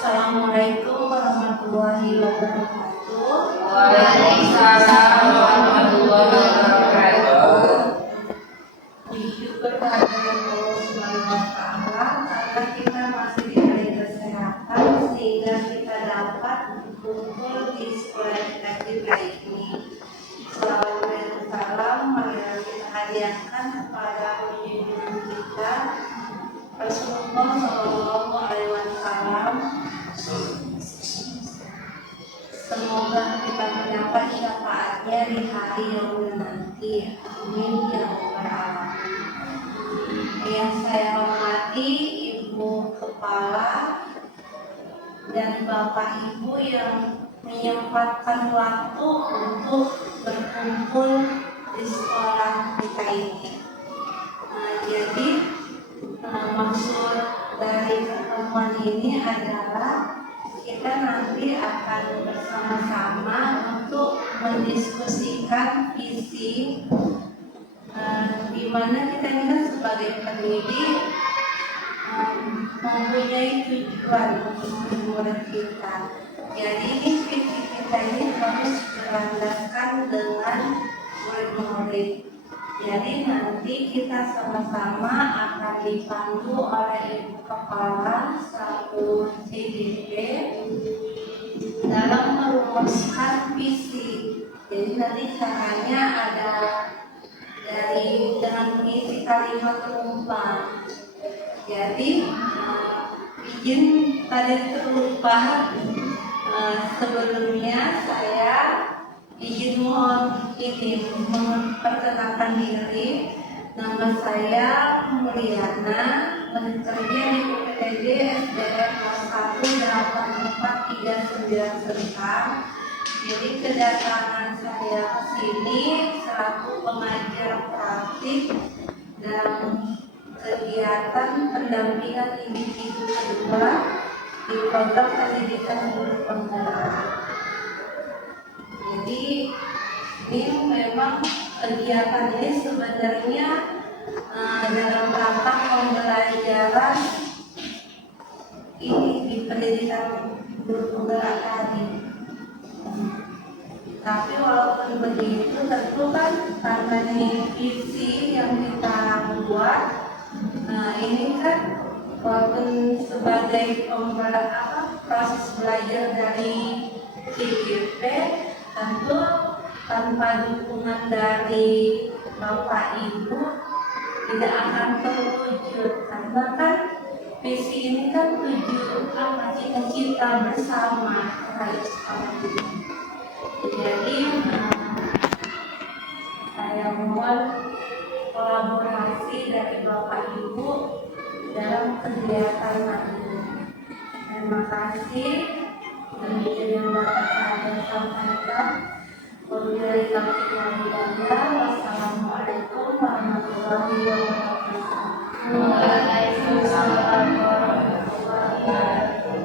Assalamualaikum warahmatullahi wabarakatuh. Waalaikumsalam warahmatullahi wabarakatuh. Bersyukur kepada Allah Subhanahu wa Ta'ala karena kita masih diberi kesehatan sehingga kita dapat berkumpul di sekolah kita ini. Salawat dan salam marilah kita hadiahkan kepada pemimpin kita Rasulullah Shallallahu Alaihi Wasallam. Semoga kita mendapat syafaatnya di hari yang nanti. Amin ya rabbal alamin. Yang saya hormati Ibu Kepala dan Bapak Ibu yang menyempatkan waktu untuk berkumpul di sekolah kita ini. Jadi maksud dari pertemuan ini adalah kita nanti akan bersama-sama untuk mendiskusikan visi di mana kita ini kan sebagai pendidik mempunyai tujuan untuk murid kita. Jadi visi kita ini harus berlandaskan dengan murid-murid. Jadi nanti kita sama-sama akan dipandu oleh Ibu Kepala selaku CDP dalam merumuskan visi. Jadi nanti caranya ada dengan mengisi kalimat penumpang. Jadi izin tadi terlupa sebelumnya saya izin mohon ini memperkenalkan diri. Nama saya Mulyana, bekerja di UPTD SDN 018439 Sentang. Jadi kedatangan saya ke sini selaku pengajar praktik dalam kegiatan pendampingan individu kedua di program pendidikan guru penggerak. Jadi ini memang kegiatan ini sebenarnya dalam rangka pembelajaran ini di pendidikan guru penggerak tadi. Tapi walaupun begitu tentu kan karena ini visi yang kita buat, ini kan walaupun sebagai proses belajar dari CGP, tentu tanpa dukungan dari Bapak Ibu tidak akan terwujud. Karena kan visi ini kan tujuan cita-cita bersama terhadap sekolah ini. Jadi saya mohon kolaborasi dari Bapak Ibu dalam kegiatan ini. Terima kasih. Demikian yang dapat saya sampaikan. Wabillahi taufiq wal hidayah. Wassalamualaikum warahmatullahi wabarakatuh. Waalaikumsalam warahmatullahi wabarakatuh.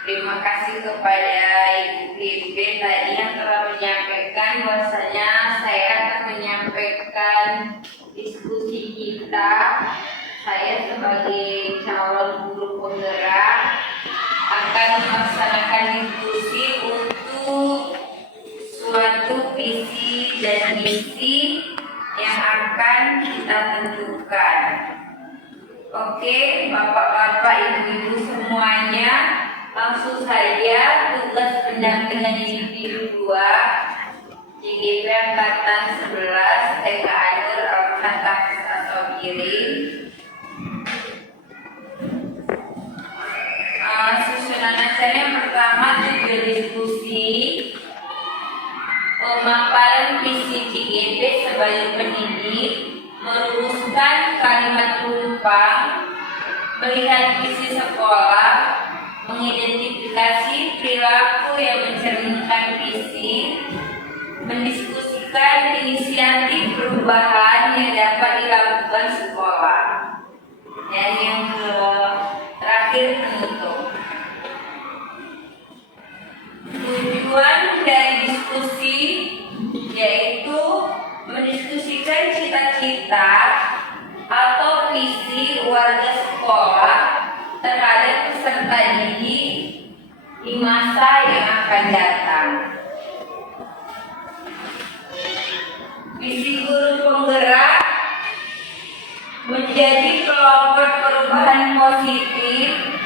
Terima kasih kepada Ibu Pimpin tadi yang telah menyampaikan bahwasanya saya akan menyampaikan diskusi kita. Saya sebagai calon guru penggerak akan melaksanakan diskusi untuk suatu visi dan misi yang akan kita tentukan. Oke, Bapak-bapak, Ibu-ibu semuanya, langsung saja tugas pendampingan individu 2 CGP Angkatan 11 TK Ader Al-Fatah Asobiri. Susunan acara yang pertama tujuan diskusi, pemaparan visi CGP sebagai pendidik, merumuskan kalimat penumpang, melihat visi sekolah, mengidentifikasi perilaku yang mencerminkan visi, mendiskusikan inisiatif perubahan yang dapat dilakukan sekolah. Dan yang terakhir penutup. Tujuan dari diskusi yaitu mendiskusikan cita-cita atau visi warga sekolah terhadap peserta didik di masa yang akan datang. Visi guru penggerak menjadi pelopor perubahan positif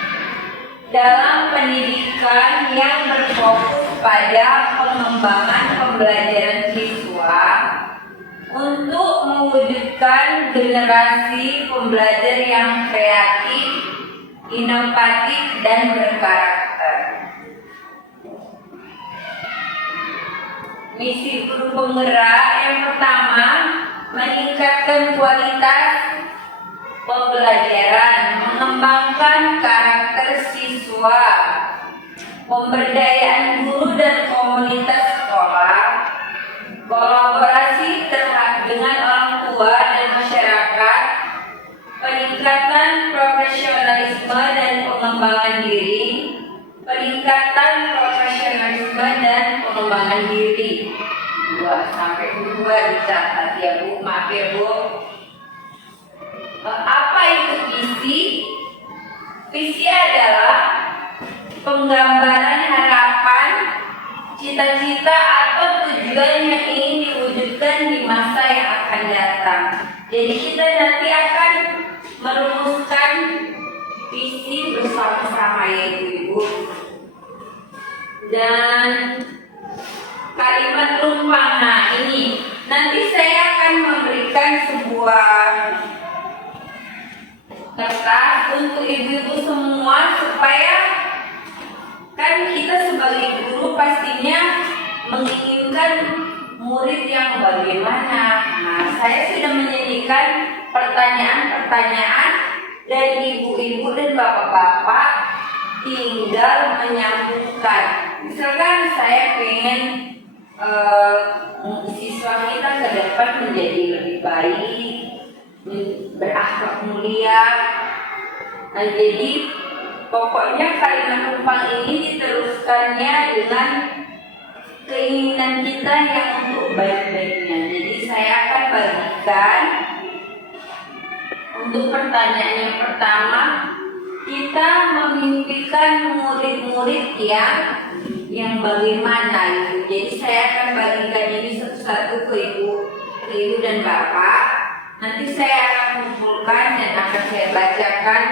dalam pendidikan yang berfokus pada pengembangan pembelajaran siswa untuk mewujudkan generasi pembelajar yang kreatif, inovatif, dan berkarakter. Misi guru penggerak yang pertama, meningkatkan kualitas pembelajaran, mengembangkan karakter siswa, pemberdayaan guru dan komunitas sekolah, kolaborasi dengan orang tua dan masyarakat, peningkatan profesionalisme dan pengembangan diri, peningkatan profesionalisme dan pengembangan diri. 2 dicatat ya Bu, maaf ya Bu. Apa itu visi? Visi adalah penggambaran harapan, cita-cita atau tujuan yang ingin diwujudkan di masa yang akan datang. Jadi kita nanti akan merumuskan visi bersama-sama ya Ibu. Dan kalimat rumpang, nah ini nanti saya akan memberikan sebuah kertas untuk ibu-ibu semua supaya kan kita sebagai guru pastinya menginginkan murid yang bagaimana. Nah, saya sudah menyanyikan pertanyaan-pertanyaan dan ibu-ibu dan bapak-bapak tinggal menyambungkan. Misalkan saya pengen siswa kita ke depan menjadi lebih baik, berakhlak mulia. Nah, jadi pokoknya kalimat rumpang ini diteruskannya dengan keinginan kita yang untuk baik-baiknya. Jadi saya akan bagikan untuk pertanyaan yang pertama, kita memimpikan murid-murid yang bagaimana itu. Jadi saya akan bagikan ini satu-satu ke ibu dan bapak. Nanti saya akan kumpulkan dan akan saya bacakan.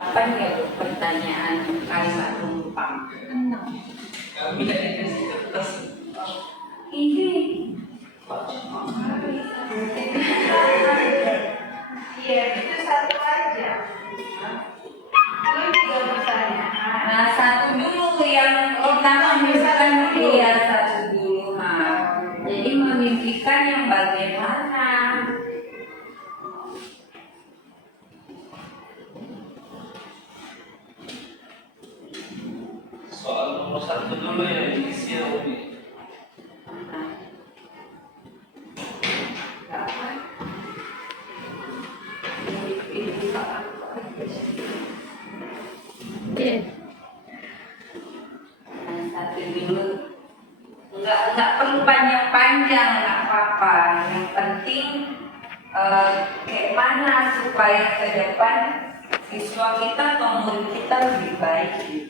Apa ya pertanyaan kalimat rumpang? Kami tidak dikasih kertas. Ini. Iya, itu satu aja. Itu juga pertanyaan. Nah, satu dulu yang pertama misalkan dia satu dulu. Nah, jadi memimpikan yang bagaimana? Soal nomor 1 dulu yang diisi ini. Satu dulu. Enggak perlu panjang-panjang, enggak apa-apa. Yang penting kayak mana supaya ke depan siswa kita atau murid kita lebih baik gitu.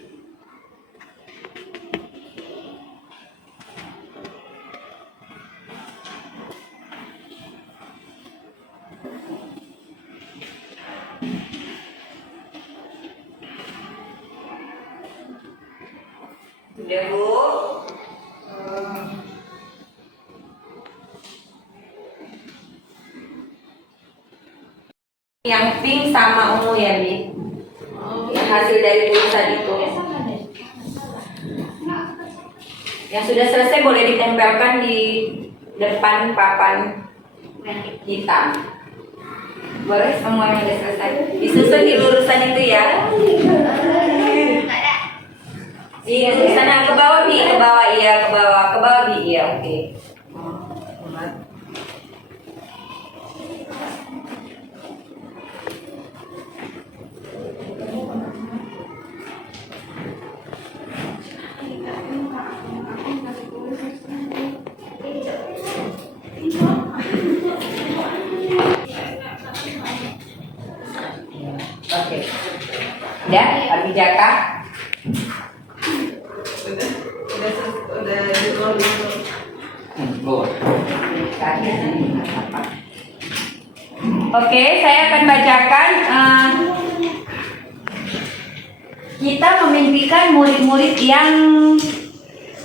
Udah Bu? Yang pink sama ungu ya Bi? Yang hasil dari tulisan itu. Yang sudah selesai boleh ditempelkan di depan papan hitam. Boleh semua yang sudah selesai. Disusun di lurusan itu ya. Iya, di sana ke bawah Bi, ke bawah iya, ke bawah Bi, iya, oke. Oke. Udah, Abi Jaka. Udah dulu. Oke, saya akan bacakan. Kita memimpikan murid-murid yang,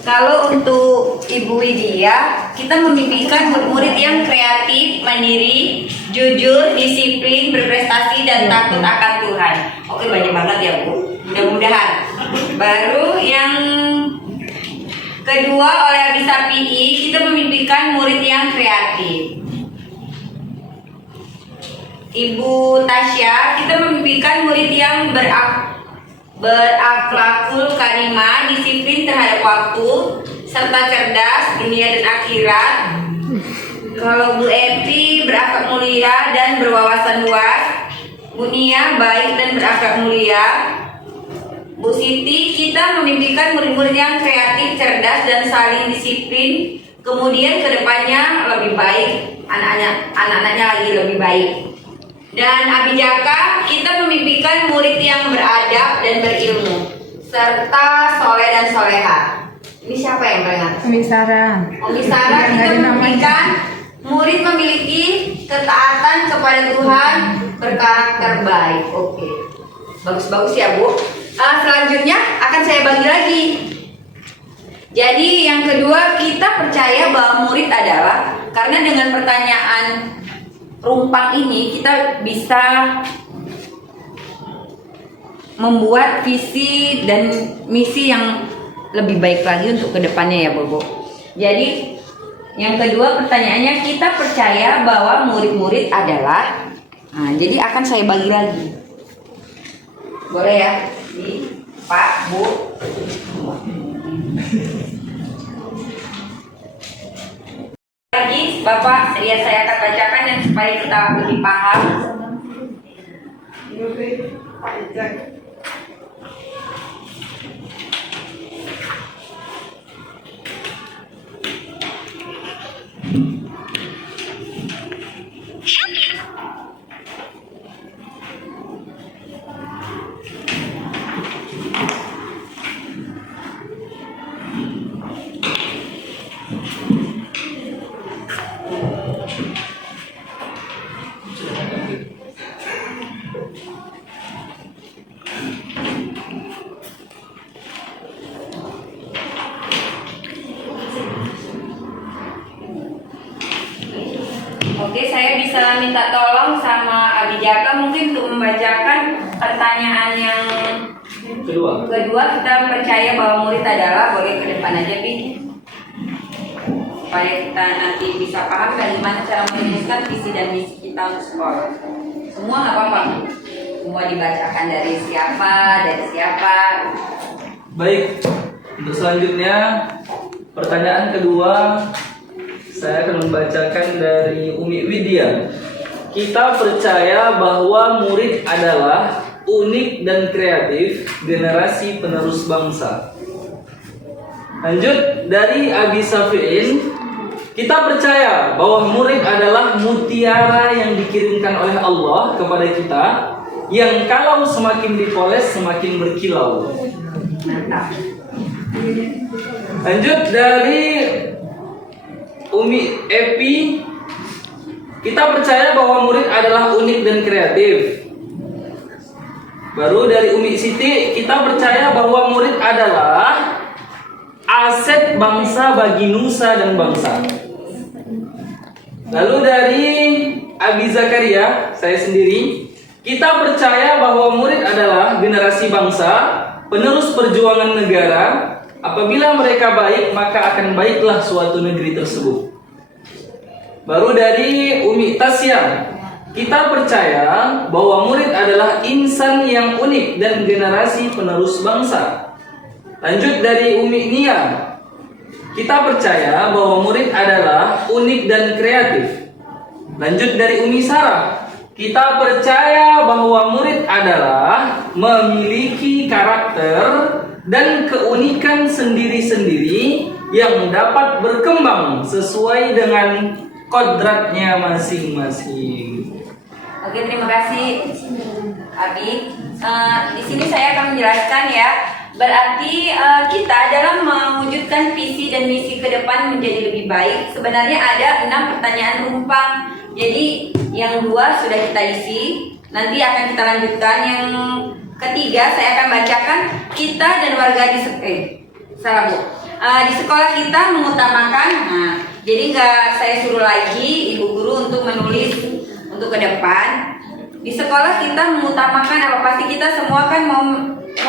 kalau untuk Ibu Widya, kita memimpikan murid-murid yang kreatif, mandiri, jujur, disiplin, berprestasi, dan takut akan Tuhan. Oke, banyak banget ya Bu. Mudah-mudahan. Baru yang kedua oleh Abisa PI, kita memimpikan murid yang kreatif. Ibu Tasya, kita memimpikan murid yang berakhlakul karimah, disiplin terhadap waktu, serta cerdas dunia dan akhirat. Kalau Bu Epi berakhlak mulia dan berwawasan luas. Bu Nia baik dan berakhlak mulia. Bu Siti, kita memimpikan murid-murid yang kreatif, cerdas, dan saling disiplin. Kemudian kedepannya lebih baik, anak-anaknya lagi lebih baik. Dan Abi Jaka, kita memimpikan murid yang beradab dan berilmu, serta soleh dan soleha. Ini siapa yang paling atas? Umi Sarah. Umi Sarah, kita memimpikan murid memiliki ketaatan kepada Tuhan, berkarakter baik. Oke, bagus-bagus ya Bu. Selanjutnya akan saya bagi lagi. Jadi yang kedua, kita percaya bahwa murid adalah, karena dengan pertanyaan rumpang ini kita bisa membuat visi dan misi yang lebih baik lagi untuk kedepannya ya Bobo. Jadi yang kedua pertanyaannya, kita percaya bahwa murid-murid adalah, jadi akan saya bagi lagi. Boleh ya, Pak, Bu. Lagi Bapak, ya saya akan bacakan dan supaya kita lebih paham. Oke, saya bisa minta tolong sama Abi Jaka mungkin untuk membacakan pertanyaan yang kedua. Kita percaya bahwa murid adalah, boleh ke depan aja Bi, supaya kita nanti bisa paham bagaimana cara merumuskan visi dan misi kita untuk sekolah. Semua nggak apa-apa, semua dibacakan dari siapa. Baik, untuk selanjutnya pertanyaan kedua saya akan membacakan dari Umi Widya. Kita percaya bahwa murid adalah unik dan kreatif, generasi penerus bangsa. Lanjut dari Abi Safi'in, kita percaya bahwa murid adalah mutiara yang dikirimkan oleh Allah kepada kita, yang kalau semakin dipoles semakin berkilau. Lanjut dari Umi Epi, kita percaya bahwa murid adalah unik dan kreatif. Baru dari Umi Siti, kita percaya bahwa murid adalah aset bangsa bagi nusa dan bangsa. Lalu dari Abi Zakaria, saya sendiri, kita percaya bahwa murid adalah generasi bangsa, penerus perjuangan negara. Apabila mereka baik, maka akan baiklah suatu negeri tersebut. Baru dari Umi Tasya, kita percaya bahwa murid adalah insan yang unik dan generasi penerus bangsa. Lanjut dari Umi Nia, kita percaya bahwa murid adalah unik dan kreatif. Lanjut dari Umi Sarah, kita percaya bahwa murid adalah memiliki karakter dan keunikan sendiri-sendiri yang dapat berkembang sesuai dengan kodratnya masing-masing. Oke, terima kasih. Abi. Di sini saya akan menjelaskan ya. Berarti kita dalam mewujudkan visi dan misi ke depan menjadi lebih baik, sebenarnya ada 6 pertanyaan rumpang. Jadi yang 2 sudah kita isi, nanti akan kita lanjutkan. Yang ketiga saya akan bacakan, kita dan warga di di sekolah kita mengutamakan. Nah, jadi nggak saya suruh lagi ibu guru untuk menulis untuk ke depan. Di sekolah kita mengutamakan apa, pasti kita semua kan mau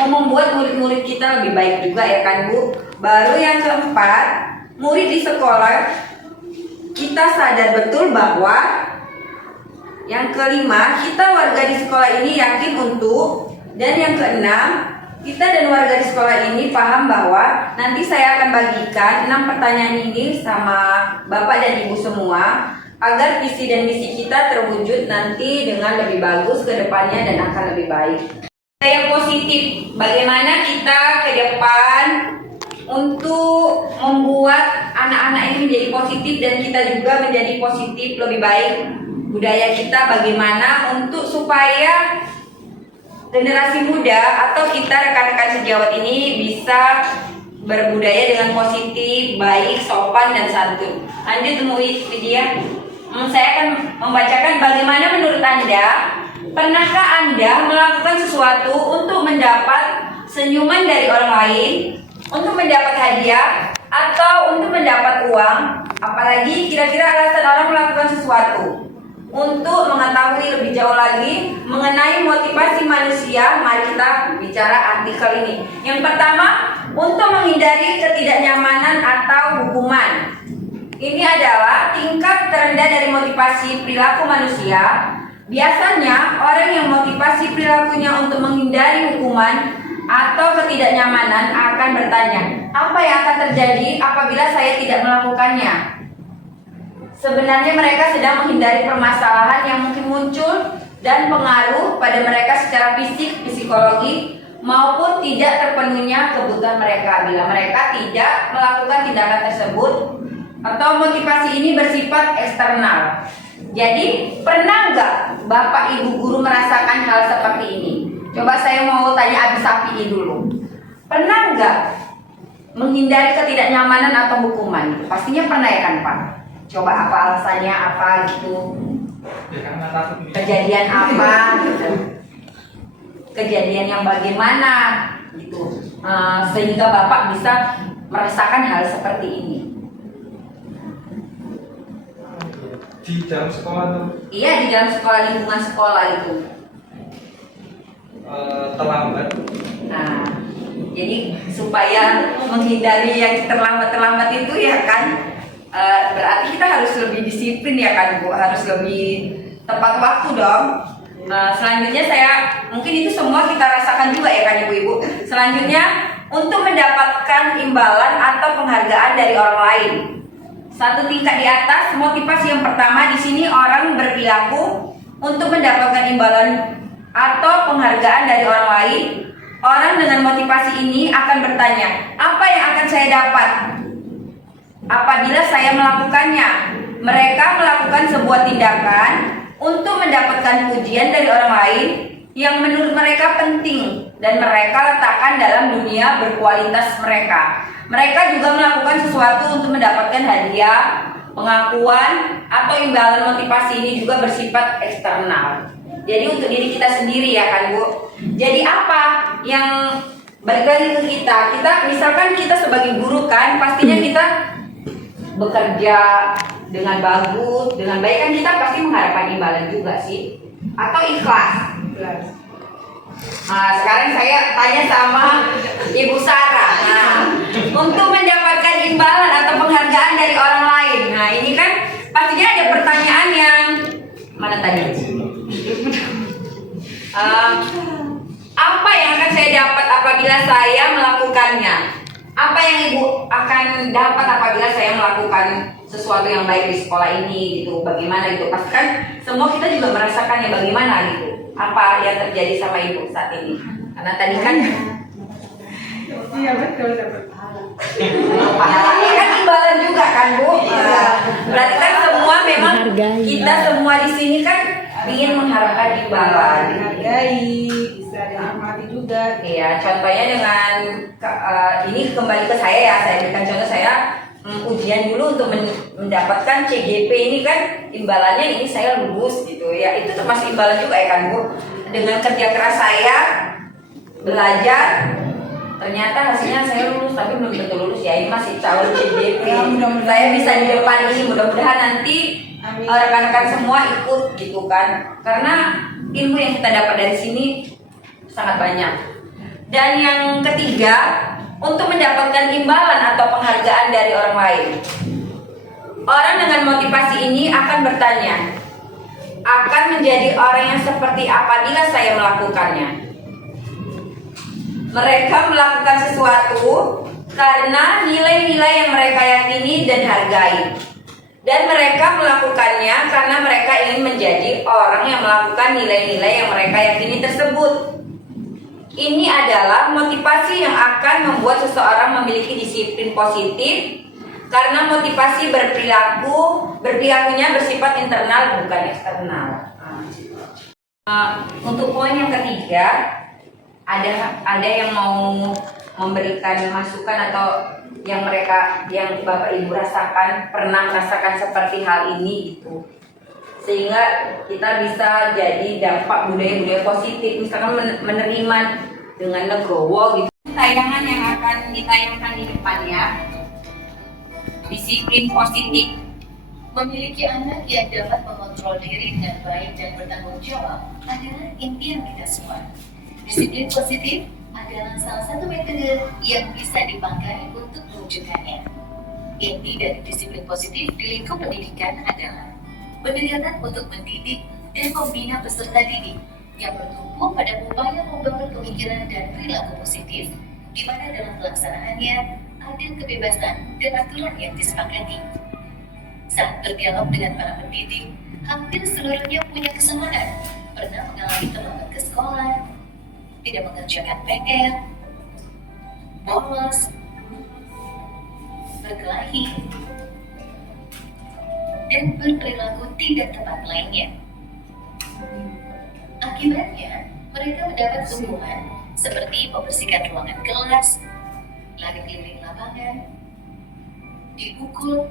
membuat murid-murid kita lebih baik juga ya kan Bu. Baru yang keempat, murid di sekolah kita sadar betul bahwa. Yang kelima, kita warga di sekolah ini yakin untuk. Dan yang keenam, kita dan warga di sekolah ini paham bahwa nanti saya akan bagikan 6 pertanyaan ini sama Bapak dan Ibu semua agar visi dan misi kita terwujud nanti dengan lebih bagus ke depannya dan akan lebih baik. Yang positif, bagaimana kita ke depan untuk membuat anak-anak ini menjadi positif dan kita juga menjadi positif lebih baik. Budaya kita bagaimana untuk supaya generasi muda atau kita rekan-rekan sejawat ini bisa berbudaya dengan positif, baik, sopan dan santun. Lanjut temui media. Saya akan membacakan bagaimana menurut Anda, pernahkah Anda melakukan sesuatu untuk mendapat senyuman dari orang lain, untuk mendapat hadiah, atau untuk mendapat uang? Apalagi kira-kira alasan orang melakukan sesuatu. Untuk mengetahui lebih jauh lagi mengenai motivasi manusia, mari kita bicara artikel ini. Yang pertama, untuk menghindari ketidaknyamanan atau hukuman. Ini adalah tingkat terendah dari motivasi perilaku manusia. Biasanya orang yang motivasi perilakunya untuk menghindari hukuman atau ketidaknyamanan akan bertanya, apa yang akan terjadi apabila saya tidak melakukannya? Sebenarnya mereka sedang menghindari permasalahan yang mungkin muncul dan pengaruh pada mereka secara fisik, psikologi, maupun tidak terpenuhnya kebutuhan mereka bila mereka tidak melakukan tindakan tersebut, atau motivasi ini bersifat eksternal. Jadi pernah nggak Bapak Ibu guru merasakan hal seperti ini? Coba saya mau tanya Abi Safi dulu. Pernah nggak menghindari ketidaknyamanan atau hukuman? Pastinya pernah ya kan Pak? Coba apa alasannya, apa gitu? Kejadian apa gitu? Kejadian yang bagaimana gitu, sehingga Bapak bisa merasakan hal seperti ini. Di dalam sekolah tuh? Iya, di dalam sekolah, lingkungan sekolah itu. Terlambat. Nah, jadi supaya menghindari yang terlambat itu ya kan, berarti kita harus lebih disiplin ya kan Bu, harus lebih tepat waktu dong. Selanjutnya mungkin itu semua kita rasakan juga ya kan Ibu-Ibu. Selanjutnya, untuk mendapatkan imbalan atau penghargaan dari orang lain. Satu tingkat di atas, motivasi yang pertama di sini orang berperilaku untuk mendapatkan imbalan atau penghargaan dari orang lain. Orang dengan motivasi ini akan bertanya, apa yang akan saya dapat apabila saya melakukannya? Mereka melakukan sebuah tindakan untuk mendapatkan pujian dari orang lain yang menurut mereka penting dan mereka letakkan dalam dunia berkualitas mereka. Mereka juga melakukan sesuatu untuk mendapatkan hadiah, pengakuan, atau imbalan. Motivasi ini juga bersifat eksternal. Jadi untuk diri kita sendiri ya kan Bu. Jadi apa yang balik lagi ke kita? Misalkan kita sebagai guru kan, pastinya kita bekerja dengan bagus, dengan baik kan, kita pasti mengharapkan imbalan juga sih, atau ikhlas. Nah, sekarang saya tanya sama Ibu Sarah. Nah, untuk mendapatkan imbalan atau penghargaan dari orang lain. Nah, ini kan pastinya ada pertanyaan yang mana tadi? Apa yang akan saya dapat apabila saya melakukannya? Apa yang Ibu akan dapat apabila saya melakukan sesuatu yang baik di sekolah ini gitu? Bagaimana gitu? Pasti kan semua kita juga merasakannya bagaimana gitu. Apa yang terjadi sama Ibu saat ini? Karena tadi kan Iya betul, dapat pahala ini kan imbalan juga kan Bu. Berarti kan semua memang kita semua di sini kan ingin mengharapkan imbalan. dihargai, bisa dinikmati juga. Iya, contohnya dengan ini kembali ke saya ya, saya berikan contoh saya ujian dulu untuk mendapatkan CGP ini kan imbalannya ini saya lulus gitu ya, itu termasuk imbalan juga ya kan Bu. Dengan kerja keras saya belajar ternyata hasilnya saya lulus tapi belum tentu lulus ya, ini masih calon CGP. Ya, mudah-mudahan. Saya bisa di depan ini, mudah-mudahan nanti Amin. rekan-rekan semua ikut gitu kan, karena ilmu yang kita dapat dari sini sangat banyak. Dan yang ketiga, untuk mendapatkan imbalan atau penghargaan dari orang lain. Orang dengan motivasi ini akan bertanya, akan menjadi orang yang seperti apa bila saya melakukannya. Mereka melakukan sesuatu karena nilai-nilai yang mereka yakini dan hargai. Dan mereka melakukannya karena mereka ingin menjadi orang yang melakukan nilai-nilai yang mereka yakini tersebut. Ini adalah motivasi yang akan membuat seseorang memiliki disiplin positif, karena motivasi berperilakunya bersifat internal bukan eksternal. Untuk poin yang ketiga, ada yang mau memberikan masukan atau yang Bapak Ibu rasakan, pernah merasakan seperti hal ini gitu, sehingga kita bisa jadi dampak budaya-budaya positif, misalkan menerima dengan legowo gitu. Tayangan yang akan ditayangkan di depannya, disiplin positif. Memiliki anak yang dapat mengontrol diri dengan baik dan bertanggung jawab adalah impian kita semua. Disiplin positif adalah salah satu metode yang bisa dipakai untuk mewujudkannya. Inti dari disiplin positif di lingkup pendidikan adalah pendekatan untuk mendidik dan membina peserta didik yang bertumpu pada upaya membangun pemikiran dan perilaku positif, di mana dalam pelaksanaannya ada kebebasan dan aturan yang disepakati. Saat berdialog dengan para pendidik, hampir seluruhnya punya kesamaan, pernah mengalami terlambat ke sekolah, tidak mengerjakan PR, bolos, berkelahi, dan berperilaku tidak tepat lainnya. Akibatnya, mereka mendapat hukuman seperti membersihkan ruangan kelas, lari keliling lapangan, dipukul,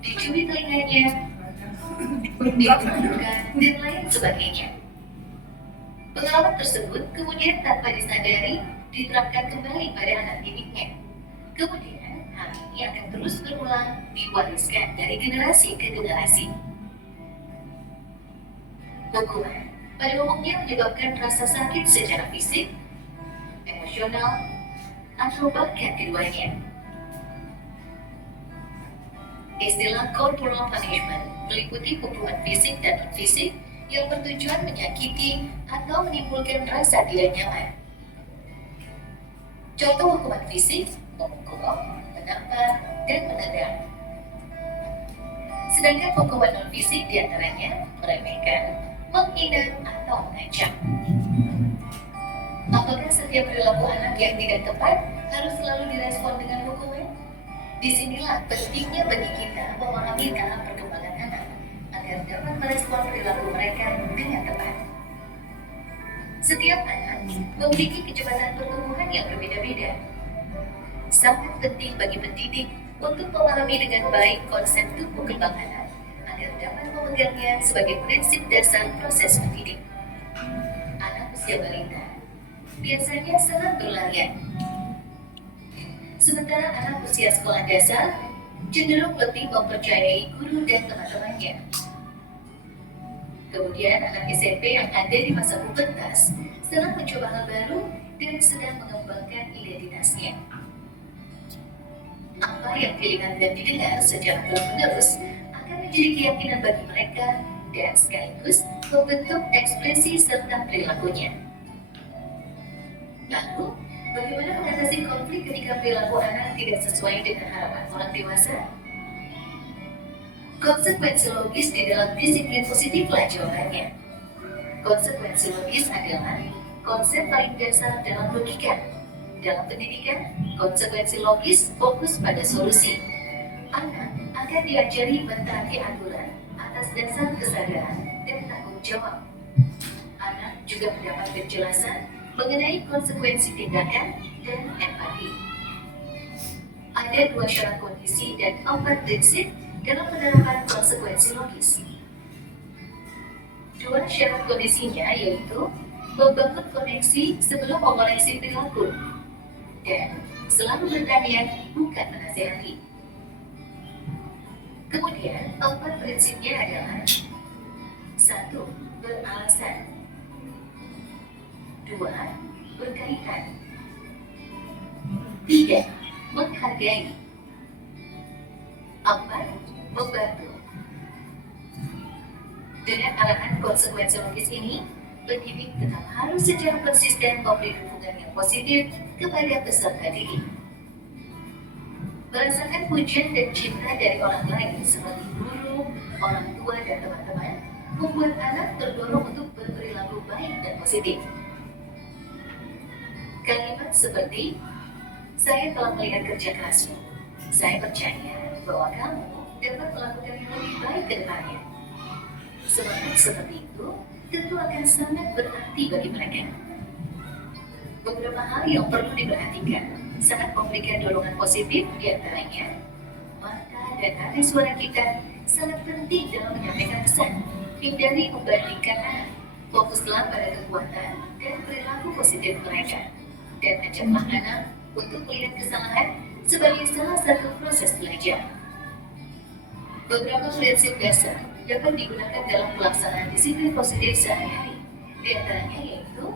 dicubit telinganya, dipermalukan, dan lain sebagainya. Pengalaman tersebut kemudian tanpa disadari diterapkan kembali pada anak didiknya. Kemudian hal ini akan terus berulang, diwariskan dari generasi ke generasi. Hukuman pada umumnya menyebabkan rasa sakit secara fisik, emosional, atau bahkan keduanya. Istilah corporal punishment meliputi hukuman fisik dan non-fisik yang bertujuan menyakiti atau menimbulkan rasa tidak nyaman. Contoh hukuman fisik memukul, menampar, dan menendang. Sedangkan hukuman non-fisik diantaranya meremehkan, menghina, atau mengancam. Apakah setiap perilaku anak yang tidak tepat harus selalu direspon dengan hukuman? Disinilah pentingnya bagi kita memahami tahap perkembangan anak agar dapat merespon perilaku mereka dengan tepat. Setiap anak memiliki kecepatan pertumbuhan yang berbeda-beda. Sangat penting bagi pendidik untuk memahami dengan baik konsep tumbuh kembang anak agar dapat memegangnya sebagai prinsip dasar proses mendidik. Anak usia balita biasanya senang berlarian, sementara anak usia sekolah dasar cenderung lebih mempercayai guru dan teman-temannya. Kemudian anak SMP yang ada di masa pubertas sedang mencoba hal baru dan sedang mengembangkan identitasnya. Apa yang dilihat dan didengar secara terus-menerus akan menjadi keyakinan bagi mereka dan sekaligus membentuk ekspresi serta perilakunya. Lalu, bagaimana mengatasi konflik ketika perilaku anak tidak sesuai dengan harapan orang dewasa? Konsekuensi logis di dalam disiplin positiflah jawabannya. Konsekuensi logis adalah konsep paling dasar dalam logika. Dalam pendidikan, konsekuensi logis fokus pada solusi. Anak akan diajari mentaati aturan atas dasar kesadaran dan jawab. Anak juga mendapat penjelasan mengenai konsekuensi tindakan dan empati. Ada 2 syarat kondisi dan 4 prinsip dalam penerapan konsekuensi logis. 2 syarat kondisinya yaitu membangun koneksi sebelum mengoreksi perilaku dan selalu bertanya, bukan menasihati. Kemudian, 4 prinsipnya adalah 1. Beralasan 2. Berkaitan 3. Menghargai 4. Membantu. Dengan arahan konsekuensi logis ini, pendidik tetap harus secara konsisten memberi dukungan yang positif kepada peserta didik. Merasakan pujian dan cinta dari orang lain seperti guru, orang tua, dan teman-teman membuat anak terdorong untuk berperilaku baik dan positif. Kalimat seperti, saya telah melihat kerja kerasmu. Saya percaya bahwa kamu dapat melakukan yang lebih baik ke depannya. Semangat seperti itu tentu akan sangat berarti bagi mereka. Beberapa hal yang perlu diperhatikan saat memberikan dorongan positif diantaranya mata dan hati suara kita sangat penting dalam menyampaikan pesan. Hindari membandingkan anak, fokuslah pada kekuatan dan perilaku positif mereka, dan ajaklah anak untuk melihat kesalahan sebagai salah satu proses belajar. Beberapa prinsip dasar dapat digunakan dalam pelaksanaan disiplin positif sehari-hari. Di antaranya yaitu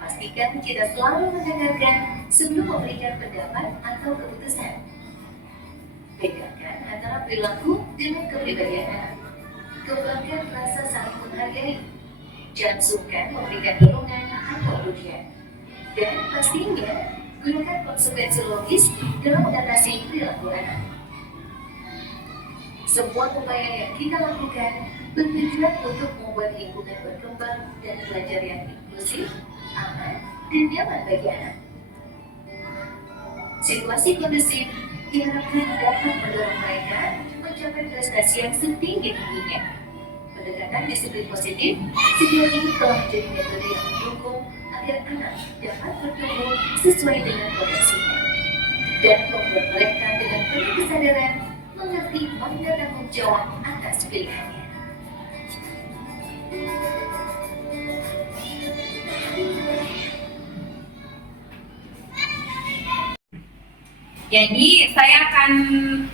pastikan kita selalu mendengarkan sebelum memberikan pendapat atau keputusan. Bedakan antara perilaku dengan kepribadian anak. Kembangkan rasa saling menghargai. Jangan sungkan memberikan dorongan atau pujian. Dan pastinya gunakan konsekuensi logis dalam mengatasi perilaku anak. Semua upaya yang kita lakukan bertujuan untuk membuat lingkungan berkembang dan belajar yang inklusif, aman, dan nyaman bagi anak. Situasi kondusif diharapkan dapat mendorong mereka mencapai prestasi yang setinggi-tingginya. Pendekatan disiplin positif sejauh ini telah menjadi metode yang mendukung agar anak dapat bertumbuh sesuai dengan potensinya dan membuat mereka dengan penuh kesadaran mengerti makna tanggung jawab atas pilihannya. Jadi saya akan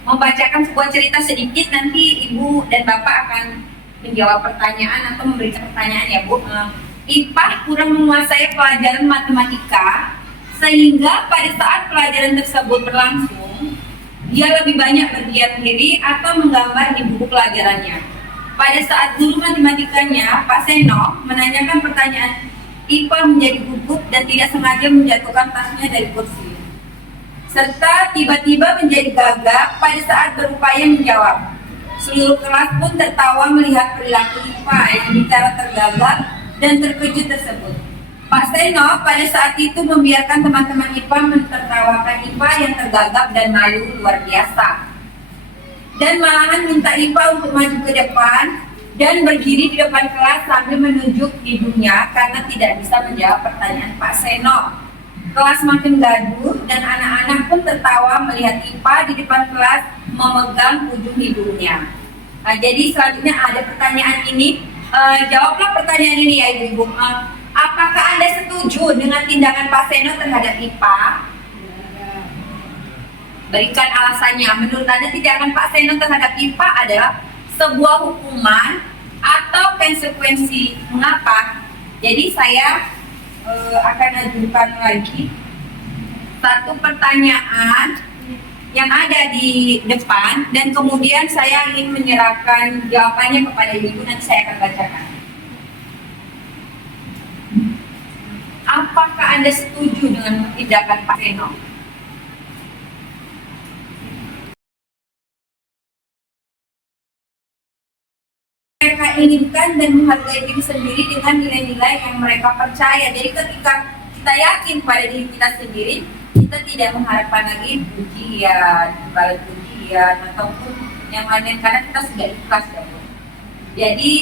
membacakan sebuah cerita sedikit, nanti Ibu dan Bapak akan menjawab pertanyaan atau memberikan pertanyaan ya Bu. Ipah kurang menguasai pelajaran matematika sehingga pada saat pelajaran tersebut berlangsung dia lebih banyak berdiam diri atau menggambar di buku pelajarannya. Pada saat guru matematikanya, Pak Seno, menanyakan pertanyaan, Ipah menjadi gugup dan tidak sengaja menjatuhkan tasnya dari kursi. Serta tiba-tiba menjadi gagap pada saat berupaya menjawab. Seluruh kelas pun tertawa melihat perilaku Ipah yang bicara tergagap dan terkejut tersebut. Pak Seno pada saat itu membiarkan teman-teman Ipah mentertawakan Ipah yang tergagap dan malu luar biasa. Dan malahan minta Ipah untuk maju ke depan dan berdiri di depan kelas sambil menunjuk hidungnya karena tidak bisa menjawab pertanyaan Pak Seno. Kelas makin gaduh dan anak-anak pun tertawa melihat Ipah di depan kelas memegang ujung hidungnya. Nah, jadi selanjutnya ada pertanyaan ini. Jawablah pertanyaan ini ya Ibu. Apakah Anda setuju dengan tindakan Pak Seno terhadap Ipah? Berikan alasannya. Menurut Anda tindakan Pak Seno terhadap Ipah adalah sebuah hukuman atau konsekuensi? Mengapa? Jadi saya akan ajukan lagi satu pertanyaan yang ada di depan dan kemudian saya ingin menyerahkan jawabannya kepada Ibu, nanti saya akan bacakan. Apakah Anda setuju dengan tindakan Pak Seno? Mereka inginkan dan menghargai diri sendiri dengan nilai-nilai yang mereka percaya. Jadi ketika kita yakin pada diri kita sendiri, kita tidak mengharapkan lagi pujian, balik pujian ataupun yang lain karena kita sudah ikhlas. Jadi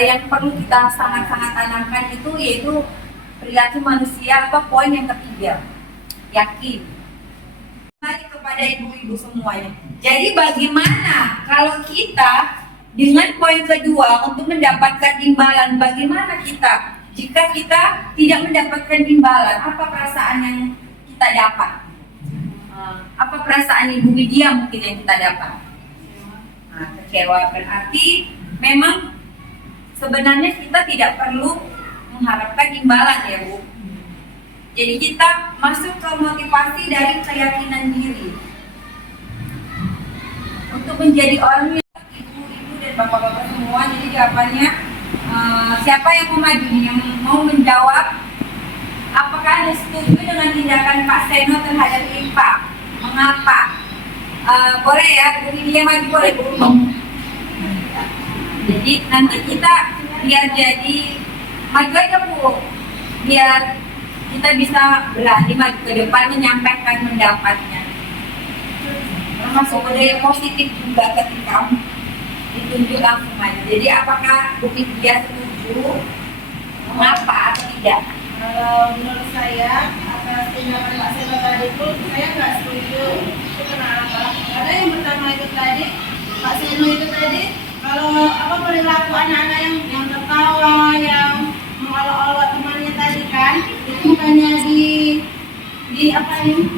yang perlu kita sangat-sangat tanamkan itu yaitu perilaku manusia. Apa poin yang ketiga? Yakin. Mari kepada ibu-ibu semuanya. Jadi bagaimana kalau kita dengan poin kedua untuk mendapatkan imbalan, bagaimana kita jika kita tidak mendapatkan imbalan? Apa perasaan yang kita dapat? Apa perasaan Ibu Widya mungkin yang kita dapat? Kecewa. Berarti memang sebenarnya kita tidak perlu mengharapkan imbalan ya Bu. Jadi kita masuk ke motivasi dari keyakinan diri untuk menjadi orang yang ibu-ibu dan bapak-bapak semua. Jadi jawabannya siapa yang mau maju, yang mau menjawab? Apakah Anda setuju dengan tindakan Pak Seno terhadap IPA? Mengapa? Boleh ya, Bu Widya maju, boleh Bu. Jadi nanti kita biar jadi maju aja Bu, biar kita bisa berani maju ke depan menyampaikan pendapatnya. Termasuk budaya positif juga ketika ditunjuk langsung aja. Jadi apakah Bu Widya setuju? Mengapa atau tidak? Kalau menurut saya, atas tindakan Pak Seno tadi itu saya nggak setuju. Itu kenapa? Karena yang pertama itu tadi, Pak Seno itu tadi, kalau perilaku anak-anak yang tertawa, yang mengolok-olok temannya tadi kan, itu bukannya di apa nih?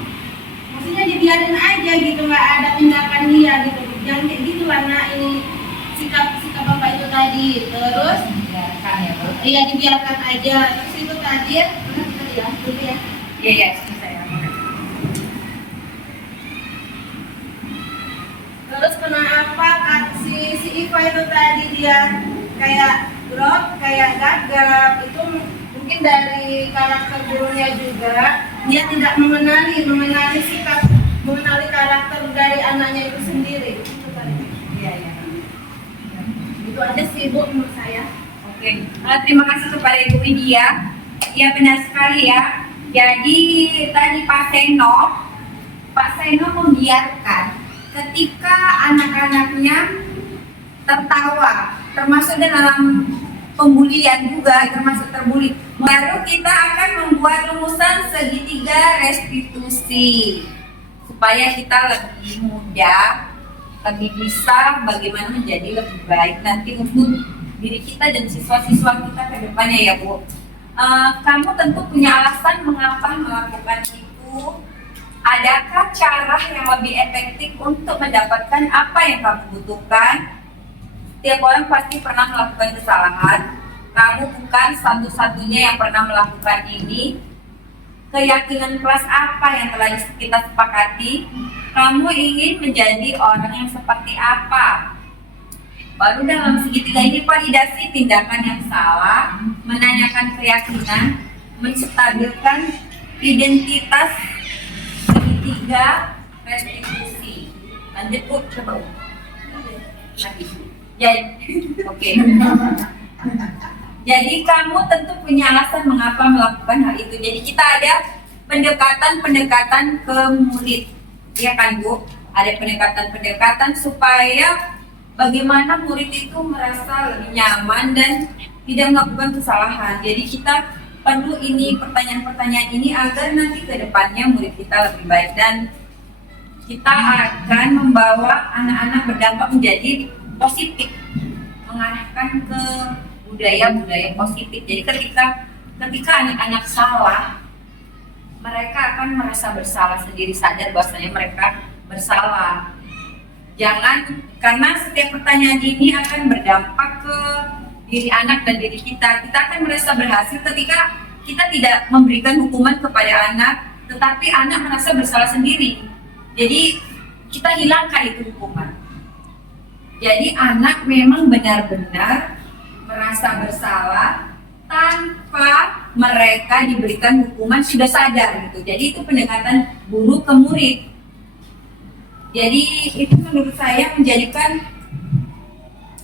Maksudnya dibiarin aja gitu, nggak ada tindakan dia gitu. Jangan kayak gitu lah, nah ini sikap bapak itu tadi. Terus Biarkan ya Bu. iya, dibiarkan aja. Terus itu tadi ya, benar tadi ya, dulu ya. Iya, saya. Terus kenapa si Iva itu tadi dia kayak drop, kayak gagap, itu mungkin dari karakter gurunya juga. Dia tidak mengenali sikap, mengenali karakter dari anaknya itu sendiri. Itu tadi. Iya. Itu aja sih Bu menurut saya. Oke, terima kasih kepada Ibu Widya. Ya benar sekali ya. Jadi tadi Pak Seno membiarkan ketika anak-anaknya tertawa, termasuk dalam pembulian juga, termasuk terbuli. Baru kita akan membuat rumusan segitiga restitusi supaya kita lebih mudah, lebih bisa bagaimana menjadi lebih baik nanti untuk diri kita dan siswa-siswa kita ke depannya ya Bu. Kamu tentu punya alasan mengapa melakukan itu. Adakah cara yang lebih efektif untuk mendapatkan apa yang kamu butuhkan? Setiap orang pasti pernah melakukan kesalahan. Kamu bukan satu-satunya yang pernah melakukan ini. Keyakinan kelas apa yang telah kita sepakati? Kamu ingin menjadi orang yang seperti apa? Baru dalam segitiga ini validasi tindakan yang salah, menanyakan keyakinan, menstabilkan identitas segitiga restitusi. Lanjut Bu, coba. Lagi. Oke. Jadi kamu tentu punya alasan mengapa melakukan hal itu. Jadi kita ada pendekatan ke murid, ya kan Bu? Ada pendekatan supaya bagaimana murid itu merasa lebih nyaman dan tidak melakukan kesalahan. Jadi kita perlu ini pertanyaan-pertanyaan ini agar nanti ke depannya murid kita lebih baik dan kita akan membawa anak-anak berdampak menjadi positif, mengarahkan ke budaya-budaya positif. Jadi ketika anak-anak salah, mereka akan merasa bersalah sendiri, sadar bahwasanya mereka bersalah. Jangan, karena setiap pertanyaan ini akan berdampak ke diri anak dan diri kita. Kita akan merasa berhasil ketika kita tidak memberikan hukuman kepada anak, tetapi anak merasa bersalah sendiri. Jadi kita hilangkan itu hukuman. Jadi anak memang benar-benar merasa bersalah tanpa mereka diberikan hukuman, sudah sadar gitu. Jadi itu pendekatan guru ke murid. Jadi itu menurut saya menjadikan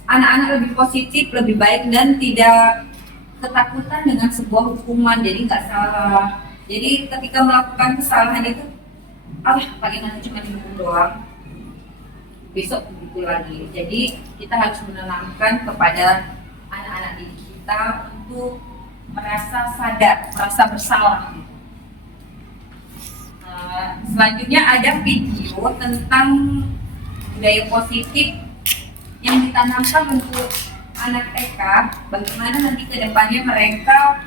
anak-anak lebih positif, lebih baik dan tidak ketakutan dengan sebuah hukuman. Jadi nggak salah. Jadi ketika melakukan kesalahan itu, palingan cuma dihukum doang, besok begitu lagi. Jadi kita harus menenangkan kepada anak-anak kita untuk merasa sadar, merasa bersalah. Selanjutnya ada video tentang budaya positif yang ditanamkan untuk anak TK, bagaimana nanti ke depannya mereka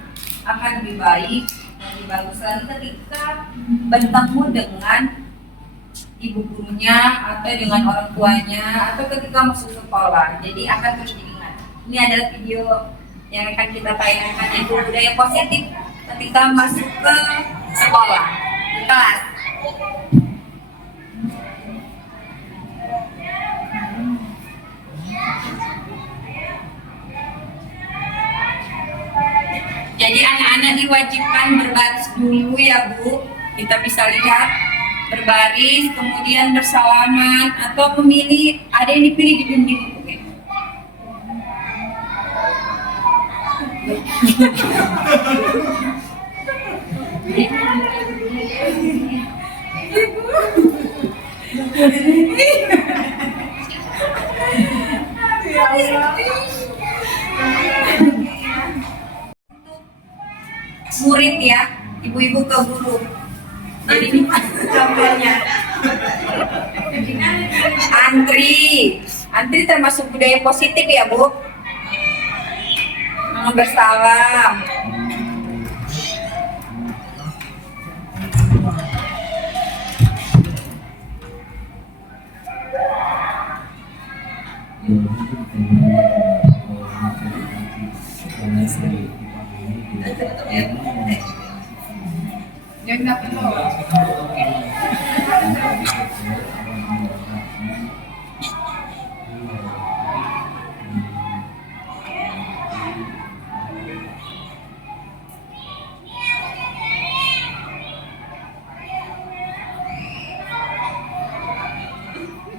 akan lebih baik dan lebih bagus lagi ketika bertemu dengan ibu gurunya atau dengan orang tuanya atau ketika masuk sekolah. Jadi akan terus diingat. Ini adalah video yang akan kita tayangkan, yaitu budaya positif ketika masuk ke sekolah, di kelas. Jadi anak-anak diwajibkan berbaris dulu ya Bu. Kita bisa lihat berbaris, kemudian bersalaman atau memilih, ada yang dipilih di dinding itu. Murid ya, ibu-ibu ke guru. Jadi ini contohnya. Antri termasuk budaya positif ya Bu. Bersalam.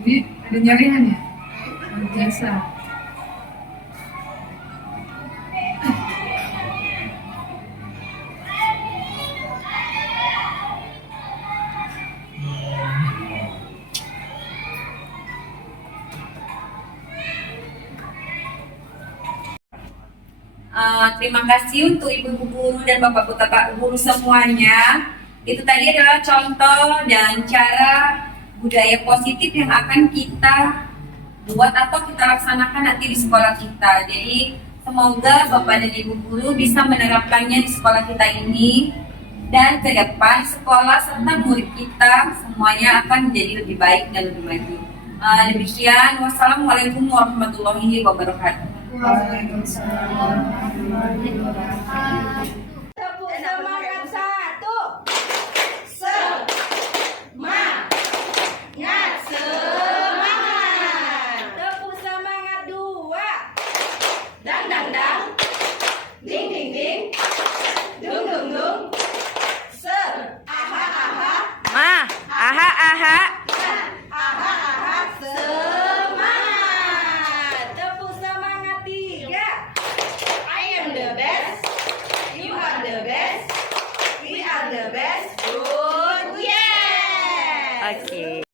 Jadi ada nyarian ya? Luar biasa. Terima kasih untuk ibu guru dan bapak guru semuanya. Itu tadi adalah contoh dan cara budaya positif yang akan kita buat atau kita laksanakan nanti di sekolah kita. Jadi semoga bapak dan ibu guru bisa menerapkannya di sekolah kita ini, dan ke depan sekolah serta murid kita semuanya akan menjadi lebih baik dan lebih maju. Demikian, wassalamualaikum warahmatullahi wabarakatuh. Tepuk semangat satu. Semangat. Tepuk semangat dua. Dang dang dang. Ding ding ding. Dung dung dung. Aha aha. Aha aha. Aha aha. Semangat. Tepuk semangat tiga. I am the best. You are the best. We are the best. Good. Yeah. Oke.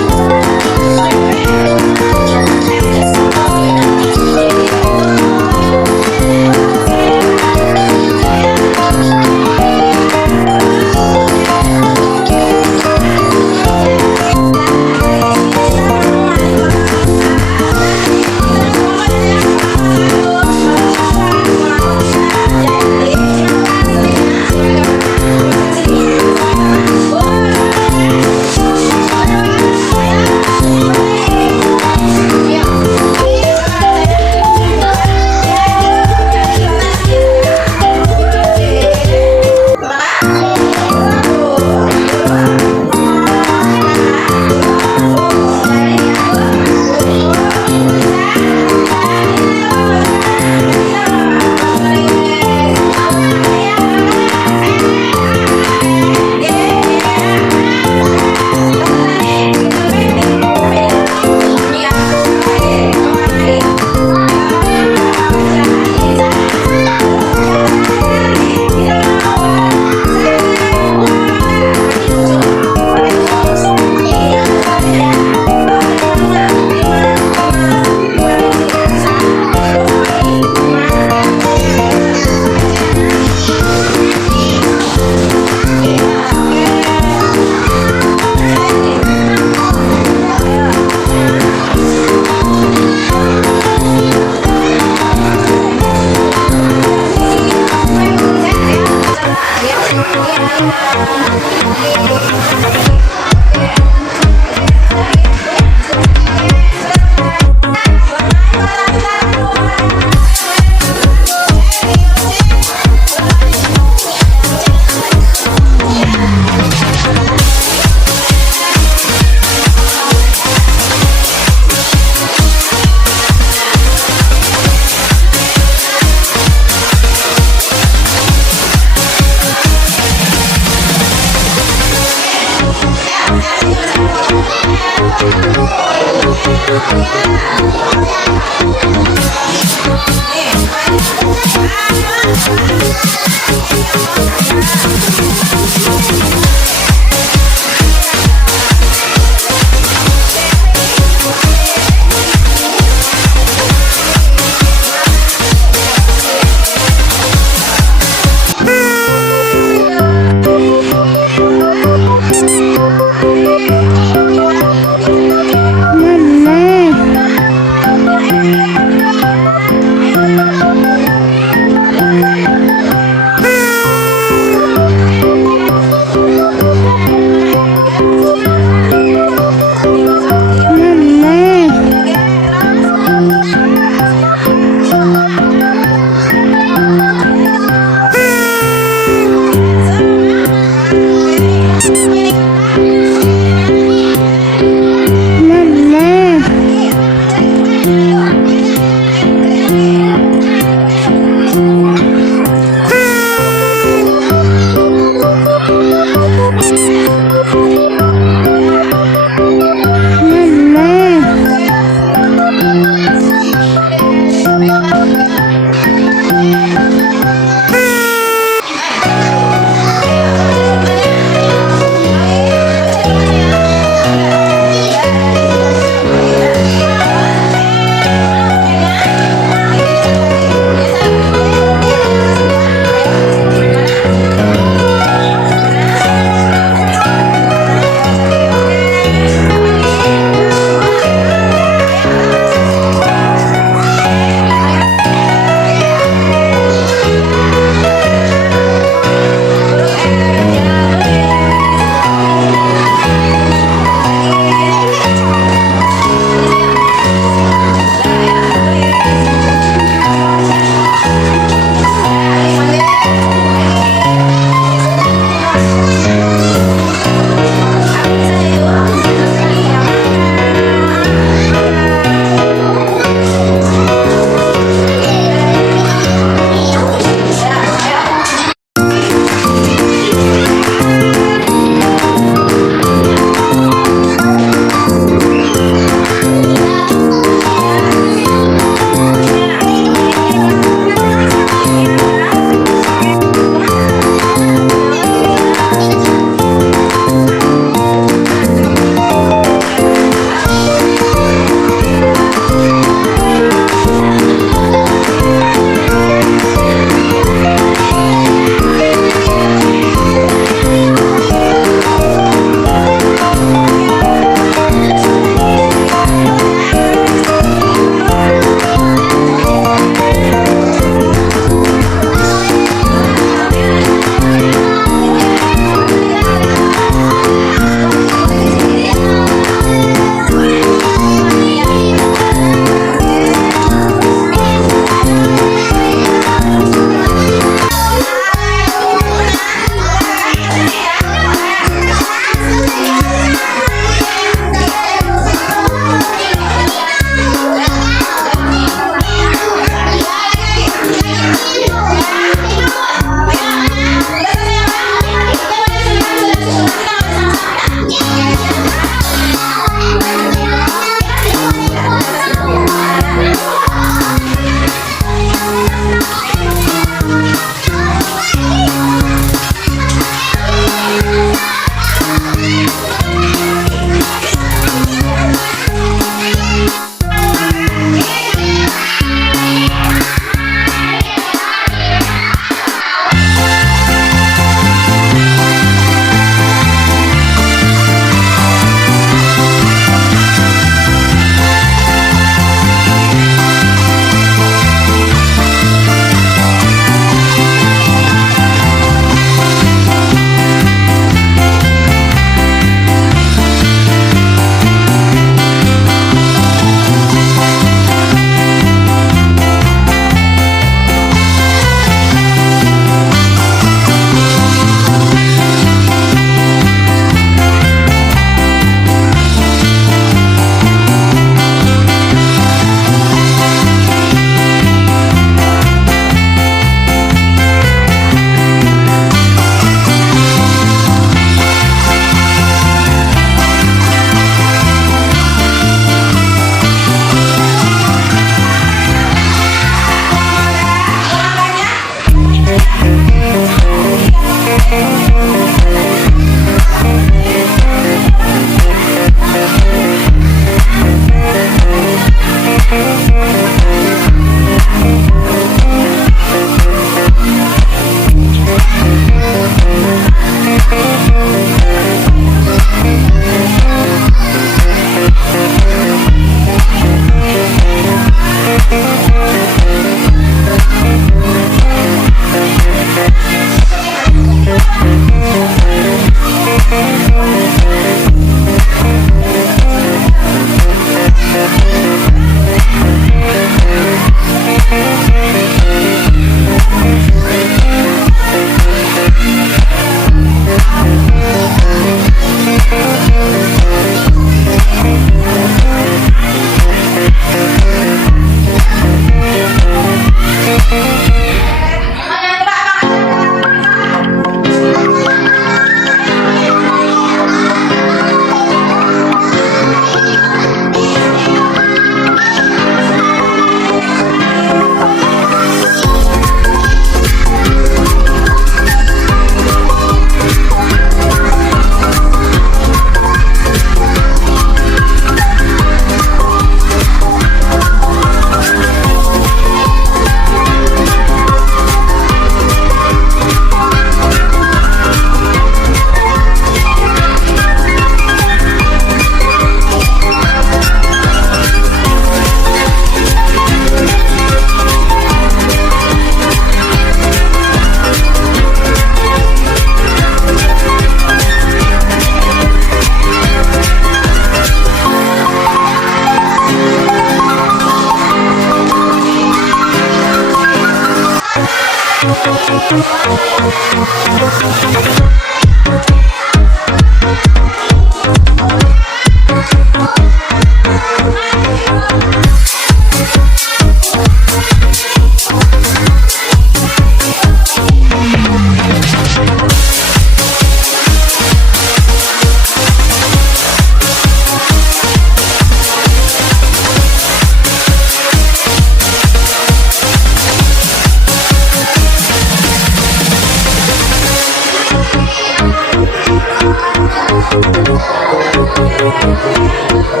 Thank you.